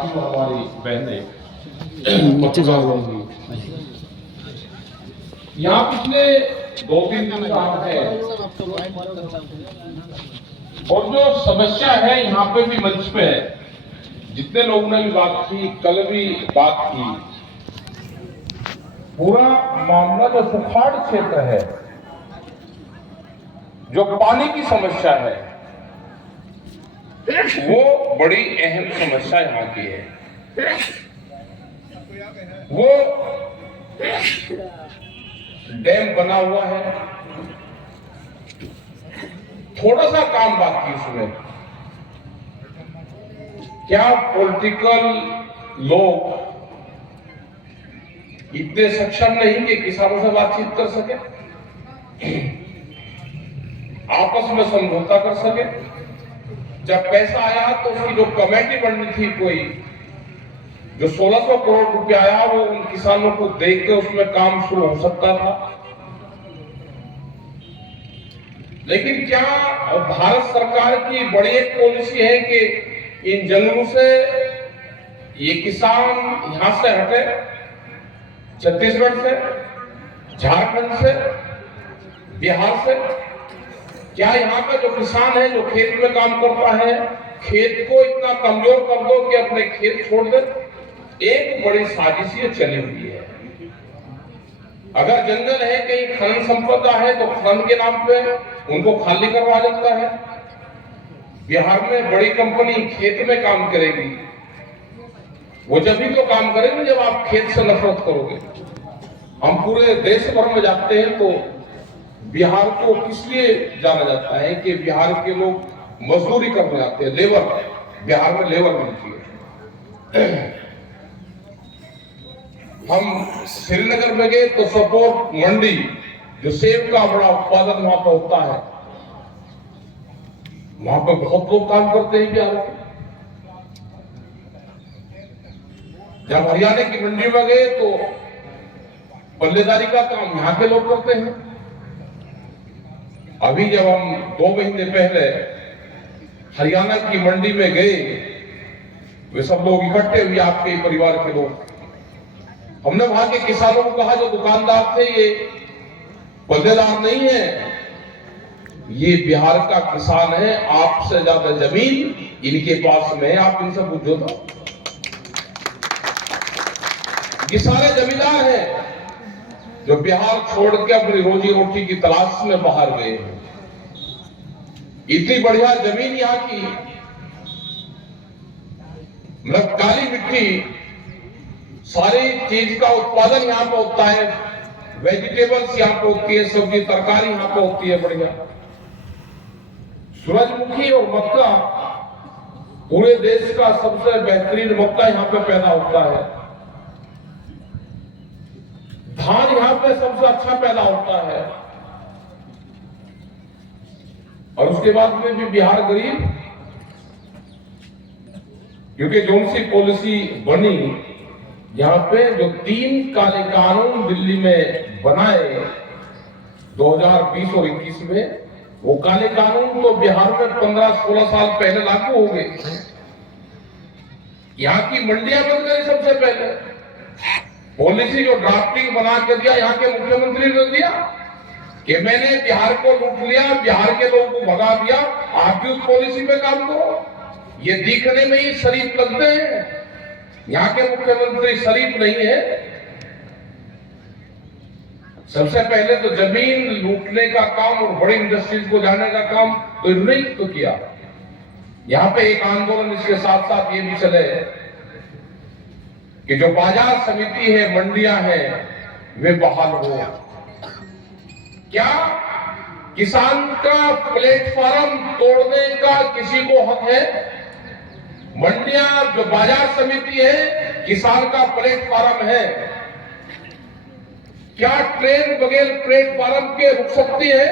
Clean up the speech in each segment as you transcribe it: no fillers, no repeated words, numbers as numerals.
साथी और हमारी बहनें नीचे जाओ। यहाँ पिछले 2-3 दिन रहा है और जो समस्या है यहाँ पे भी मंच पे है, जितने लोगों ने भी बात की, कल भी बात की, पूरा मामला जो सुखाड़ क्षेत्र है, जो पानी की समस्या है, वो बड़ी अहम समस्या यहाँ की है। वो डैम बना हुआ है, थोड़ा सा काम बाकी उसमें। क्या पॉलिटिकल लोग इतने सक्षम नहीं कि किसानों से बातचीत कर सके, आपस में समझौता कर सके? जब पैसा आया तो उसकी जो कमेटी बननी थी, कोई जो 1600 करोड़ रुपया आया, वो उन किसानों को देख के उसमें काम शुरू हो सकता था। लेकिन क्या भारत सरकार की बड़ी एक पॉलिसी है कि इन जंगलों से ये किसान यहां से हटे, छत्तीसगढ़ से, झारखंड से, बिहार से? क्या यहाँ का जो किसान है, जो खेत में काम करता है, खेत को इतना कमजोर कर दो कि अपने खेत छोड़ दे? एक बड़ी साजिश ये चली हुई है। अगर जंगल है, कहीं खनन संपदा है, तो खनन के नाम पे उनको खाली करवा जाता है। बिहार में बड़ी कंपनी खेत में काम करेगी, वो जब भी तो काम करेगी जब आप खेत से नफरत करोगे। हम पूरे देश भर में जाते हैं तो बिहार को किस लिए जाना जाता है कि बिहार के लोग मजदूरी करने आते हैं, लेबर, बिहार में लेबर मिलती है। हम श्रीनगर में गए तो सपोर्ट मंडी, जो सेब का बड़ा उत्पादन वहां पर होता है, वहां पर बहुत लोग काम करते हैं बिहार के। जब हरियाणा की मंडी में गए तो पल्लेदारी का काम यहाँ के लोग करते हैं। अभी जब हम 2 महीने पहले हरियाणा की मंडी में गए, वे सब लोग इकट्ठे हुए, आपके परिवार के लोग। हमने वहां के किसानों को कहा, जो दुकानदार थे, ये पल्लेदार नहीं है, ये बिहार का किसान है, आपसे ज्यादा जमीन इनके पास में है, आप इनसे पूछो तो। ये सारे जमींदार हैं जो बिहार छोड़ के अपनी रोजी रोटी की तलाश में बाहर गए हैं। इतनी बढ़िया जमीन यहाँ की, मतलब काली मिट्टी, सारी चीज का उत्पादन यहाँ पे होता है, वेजिटेबल्स यहाँ पे होती है, सब्जी तरकारी यहाँ पे होती है बढ़िया। सूरजमुखी और मक्का, पूरे देश का सबसे बेहतरीन मक्का यहाँ पे पैदा होता है। धान यहाँ पे सबसे अच्छा पैदा होता है। और उसके बाद में भी बिहार गरीब, क्योंकि जो सी पॉलिसी बनी, यहाँ पे जो 3 काले कानून दिल्ली में बनाए 2020 और 21 में, वो काले कानून तो बिहार में 15-16 साल पहले लागू हो गए। यहाँ की मंडियां बन गई सबसे पहले। पॉलिसी जो ड्राफ्टिंग बना के दिया यहाँ के मुख्यमंत्री ने दिया कि मैंने बिहार को लूट लिया, बिहार के लोगों को भगा दिया, आप भी उस पॉलिसी पे काम करो। ये दिखने में ही शरीफ लगते हैं, यहाँ के मुख्यमंत्री शरीफ नहीं है। सबसे पहले तो जमीन लूटने का काम और बड़ी इंडस्ट्रीज को जाने का काम तो इन्होंने तो किया। यहाँ पे एक आंदोलन इसके साथ साथ ये भी चले कि जो बाजार समिति है, मंडियां हैं, वे बहाल हो। क्या किसान का प्लेटफॉर्म तोड़ने का किसी को हक है? मंडियां जो बाजार समिति है, किसान का प्लेटफॉर्म है। क्या ट्रेन बगैर प्लेटफॉर्म के रुक सकती है?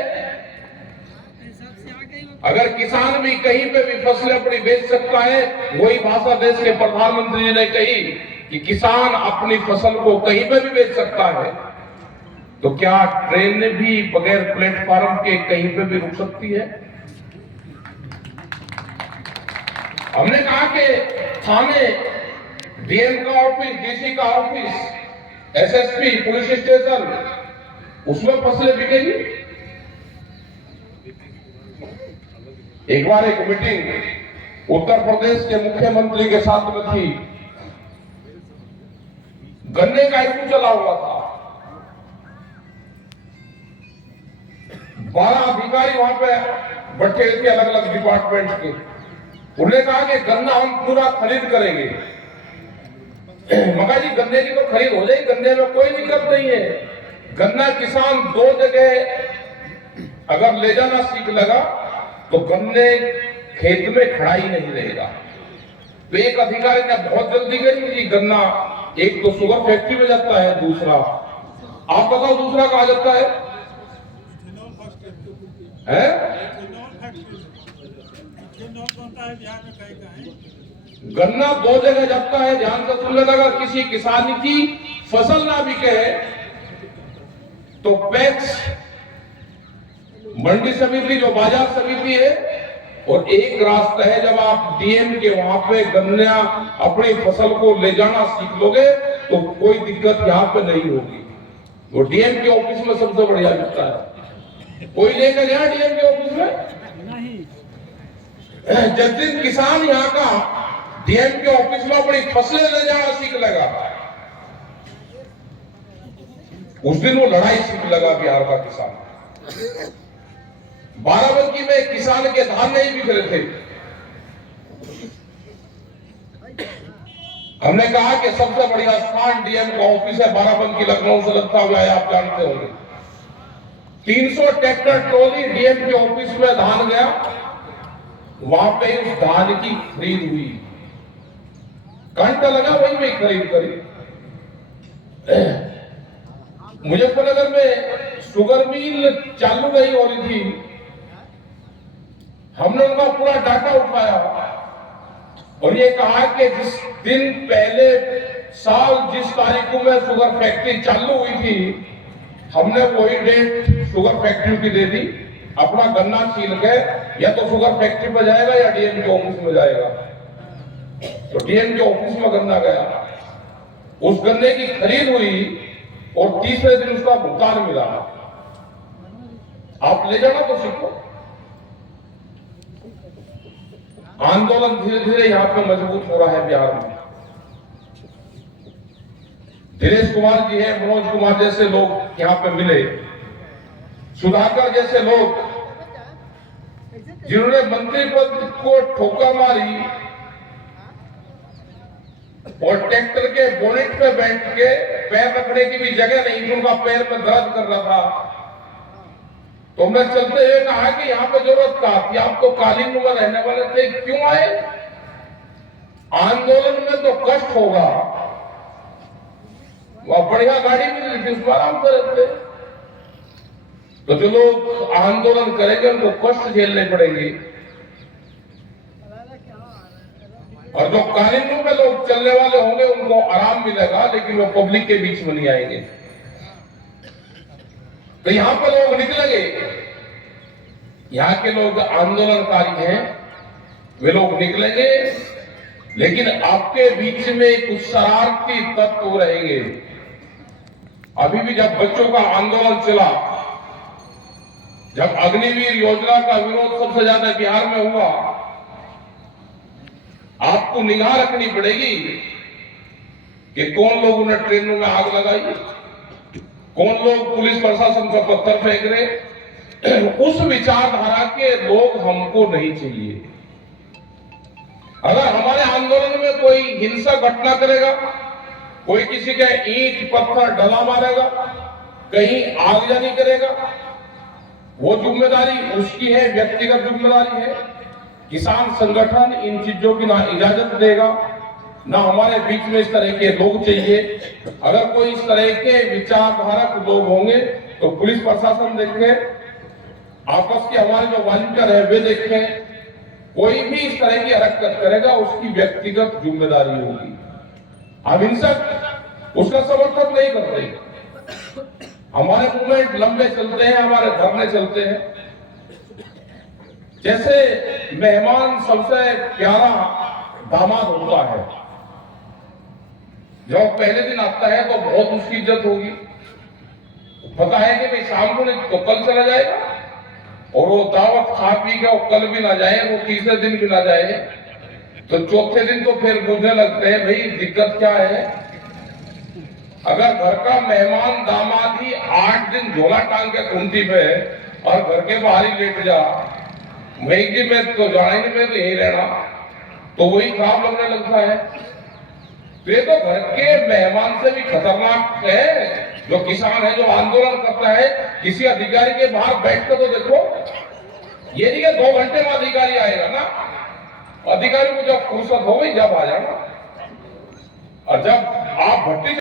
अगर किसान भी कहीं पे भी फसलें अपनी बेच सकता है, वही भाषा देश के प्रधानमंत्री जी ने कही कि किसान अपनी फसल को कहीं पे भी बेच सकता है, तो क्या ट्रेन भी बगैर प्लेटफॉर्म के कहीं पे भी रुक सकती है? हमने कहा कि थाने डीएम का ऑफिस, डीसी का ऑफिस, एसएसपी, पुलिस स्टेशन, उसमें फसलें बिकेगी। एक बार एक मीटिंग उत्तर प्रदेश के मुख्यमंत्री के साथ में थी, गन्ने का इशू चला हुआ था। 12 अधिकारी वहां पे बैठे थे अलग अलग डिपार्टमेंट के। उन्होंने कहा कि गन्ना हम पूरा खरीद करेंगे। मगर जी गन्ने की तो खरीद हो जाएगी, गन्ने में कोई दिक्कत नहीं है। गन्ना किसान 2 जगह अगर ले जाना सीख लगा तो गन्ने खेत में खड़ा ही नहीं रहेगा। तो एक अधिकारी ने बहुत जल्दी करी कि गन्ना एक तो शुगर फैक्ट्री में जाता है, दूसरा आप बताओ दूसरा कहा जाता है? गन्ना 2 जगह जाता है, ध्यान से सुन लेना। अगर किसी किसान की फसल ना बिके तो पैक्स मंडी समिति जो बाजार समिति है, और एक रास्ता है जब आप डीएम के वहां पे गन्ना अपनी फसल को ले जाना सीख लोगे तो कोई दिक्कत यहाँ पे नहीं होगी। वो डीएम के ऑफिस में सबसे बढ़िया मिलता है। कोई लेकर गया डीएम के ऑफिस में नहीं। जिस दिन किसान यहाँ का डीएम के ऑफिस में अपनी फसलें ले जाना सीख लगा, उस दिन वो लड़ाई सीख लगा बिहार का किसान। बाराबंकी में किसान के धान नहीं बिक रहे थे। हमने कहा कि सबसे बढ़िया स्थान डीएम का ऑफिस है बाराबंकी, लखनऊ से लगता हुआ है, आप जानते होंगे। 300 ट्रैक्टर ट्रॉली डीएम के ऑफिस में धान गया, वहां पे उस धान की खरीद हुई। घंटा लगा वही में खरीद करी। मुजफ्फरनगर में शुगर मिल चालू नहीं हो रही थी। हमने उनका पूरा डाटा उठाया और ये कहा कि जिस दिन पहले साल जिस तारीख को में शुगर फैक्ट्री चालू हुई थी, हमने वही डेट शुगर फैक्ट्री की दे दी। अपना गन्ना छील के या तो शुगर फैक्ट्री पर जाएगा या डीएम के ऑफिस में जाएगा। तो डीएम के ऑफिस में गन्ना गया, उस गन्ने की खरीद हुई और तीसरे दिन उसका भुगतान मिला। आप ले जाना तो सीखो। आंदोलन धीरे धीरे यहाँ पे मजबूत हो रहा है बिहार में। दिनेश कुमार जी है, मनोज कुमार जैसे लोग यहाँ पे मिले, सुधाकर जैसे लोग जिन्होंने मंत्री पद को ठोकर मारी और ट्रैक्टर के बोनेट पे बैठ के पैर रखने की भी जगह नहीं थी, उनका पैर में दर्द कर रहा था। तो हमने चलते हुए कहा कि यहाँ पे जरूरत था कि आप तो कालीन में रहने वाले थे, क्यों आए? आंदोलन में तो कष्ट होगा, वह बढ़िया गाड़ी मिली थी, उसमें आराम से रहते। तो जो लोग आंदोलन करेंगे उनको कष्ट झेलने पड़ेंगे, और जो कालीनों में लोग चलने वाले होंगे उनको आराम मिलेगा, लेकिन वो पब्लिक के बीच में नहीं आएंगे। तो यहां पर लोग निकलेंगे, यहाँ के लोग आंदोलनकारी हैं, वे लोग निकलेंगे, लेकिन आपके बीच में कुछ शरारती तत्व रहेंगे। अभी भी जब बच्चों का आंदोलन चला, जब अग्निवीर योजना का विरोध सबसे ज्यादा बिहार में हुआ, आपको निगाह रखनी पड़ेगी कि कौन लोग उन्हें ट्रेनों में आग लगाई, कौन लोग पुलिस प्रशासन पर पत्थर फेंक रहे। उस विचारधारा के लोग हमको नहीं चाहिए। अगर हमारे आंदोलन में कोई हिंसक घटना करेगा, कोई किसी के ईंट पत्थर डला मारेगा, कहीं आगजनी करेगा, वो जिम्मेदारी उसकी है, व्यक्तिगत जिम्मेदारी है। किसान संगठन इन चीजों की ना इजाजत देगा, ना हमारे बीच में इस तरह के लोग चाहिए। अगर कोई इस तरह के विचारधारक लोग होंगे तो पुलिस प्रशासन देखे, आपस के हमारे जो वॉलंटियर है वे देखें। कोई भी इस तरह की हरकत करेगा उसकी व्यक्तिगत जिम्मेदारी होगी। हम हिंसक उसका समर्थन नहीं करते। हमारे मूवमेंट लंबे चलते हैं, हमारे धरने चलते हैं। जैसे मेहमान सबसे प्यारा दामाद होता है, जब पहले दिन आता है तो बहुत उसकी इज्जत होगी, पता है कि भाई शाम को नहीं तो कल चला जाएगा, और वो दावत खा पी के वो कल भी ना जाए, वो तीसरे दिन भी ना जाए, तो चौथे दिन तो फिर बुझने लगते हैं भाई दिक्कत क्या है। अगर घर का मेहमान दामाद ही 8 दिन झोला टांग के खूंटी पे और घर के बाहर ही लेट जा, भाई जी मैं तो जाना ही नहीं, मैं तो यही रहना, तो वही खराब लगने लगता है। तो ये तो घर के मेहमान से भी खतरनाक है। जो किसान है जो आंदोलन करता है, किसी अधिकारी के बाहर बैठ कर तो देखो, ये नहीं कि 2 घंटे में अधिकारी आएगा ना, अधिकारी को जब फुर्सत हो गई जब आ जाना। और जब आप भट्टी